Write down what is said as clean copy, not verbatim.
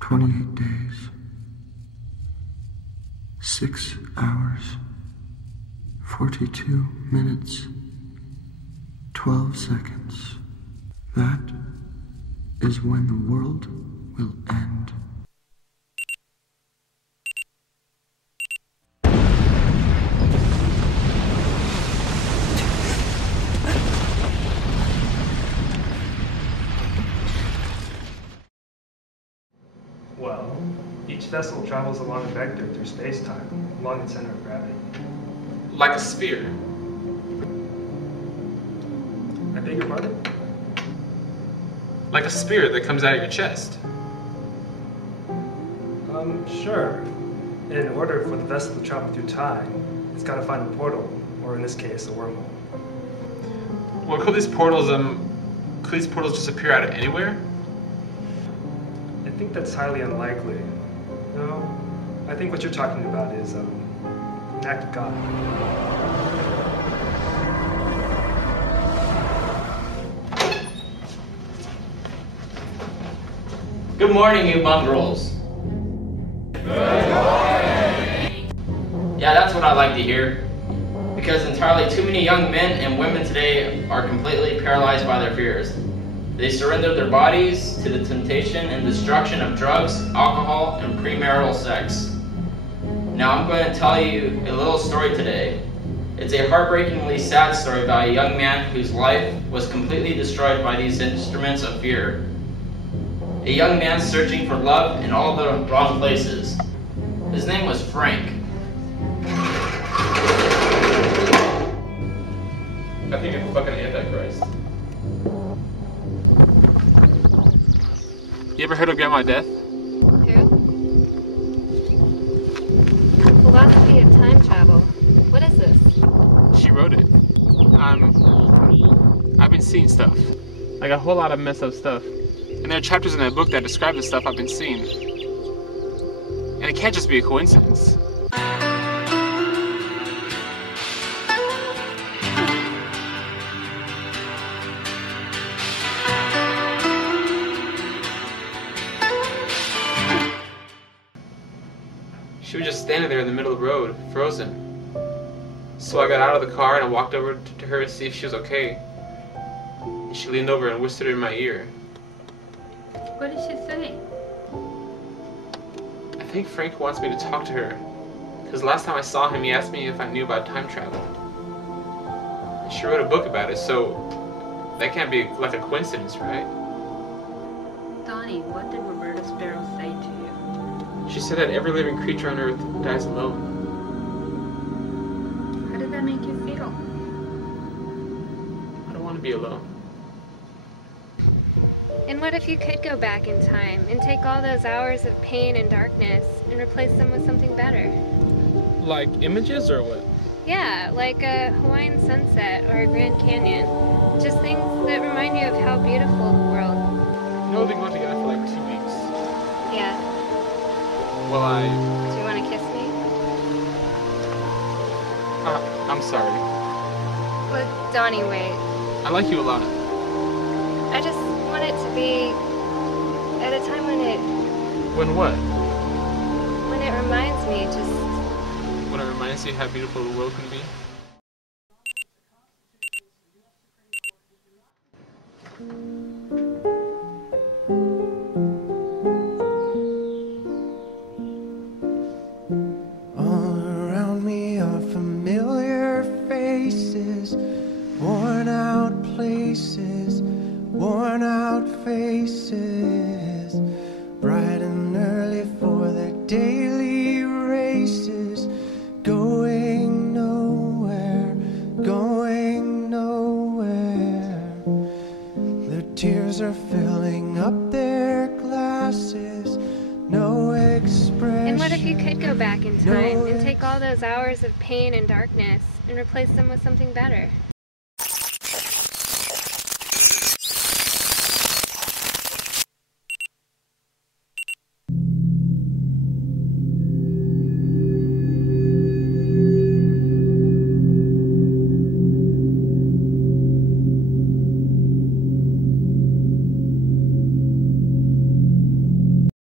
28 days, 6 hours, 42 minutes, 12 seconds. That is when the world will end. Well, each vessel travels along a vector through space-time, along its center of gravity. Like a sphere. I beg your pardon? Like a spear that comes out of your chest. Sure. In order for the vessel to travel through time, it's got to find a portal, or in this case, a wormhole. Well, could these portals just appear out of anywhere? I think that's highly unlikely. No, I think what you're talking about is an act of God. Good morning, you mongrels. Good morning. Yeah, that's what I like to hear. Because entirely too many young men and women today are completely paralyzed by their fears. They surrender their bodies to the temptation and destruction of drugs, alcohol, and premarital sex. Now I'm going to tell you a little story today. It's a heartbreakingly sad story about a young man whose life was completely destroyed by these instruments of fear. A young man searching for love in all the wrong places. His name was Frank. I think it's fucking Antichrist. You ever heard of Grandma Death? Who? Philosophy of time travel. What is this? She wrote it. I've been seeing stuff. Like a whole lot of messed up stuff. And there are chapters in that book that describe the stuff I've been seeing. And it can't just be a coincidence. She was just standing there in the middle of the road, frozen. So I got out of the car and I walked over to her to see if she was okay. And she leaned over and whispered in my ear. What did she say? I think Frank wants me to talk to her. Because last time I saw him, he asked me if I knew about time travel. And she wrote a book about it, so that can't be like a coincidence, right? Donnie, what did Roberta Sparrow say to you? She said that every living creature on Earth dies alone. How did that make you feel? I don't want to be alone. And what if you could go back in time and take all those hours of pain and darkness and replace them with something better? Like images or what? Yeah, like a Hawaiian sunset or a Grand Canyon. Just things that remind you of how beautiful the world. You know, we've been going together for like 2 weeks. Yeah. Well, Do you want to kiss me? I'm sorry. Look, Donnie, wait. I like you a lot. I just want it to be at a time when it When reminds me just... When it reminds you how beautiful the world can be? All around me are familiar faces, worn out places, worn out faces, bright and early for their daily races, going nowhere, going nowhere. Their tears are filling up their glasses, no expression. And what if you could go back in time and take all those hours of pain and darkness and replace them with something better?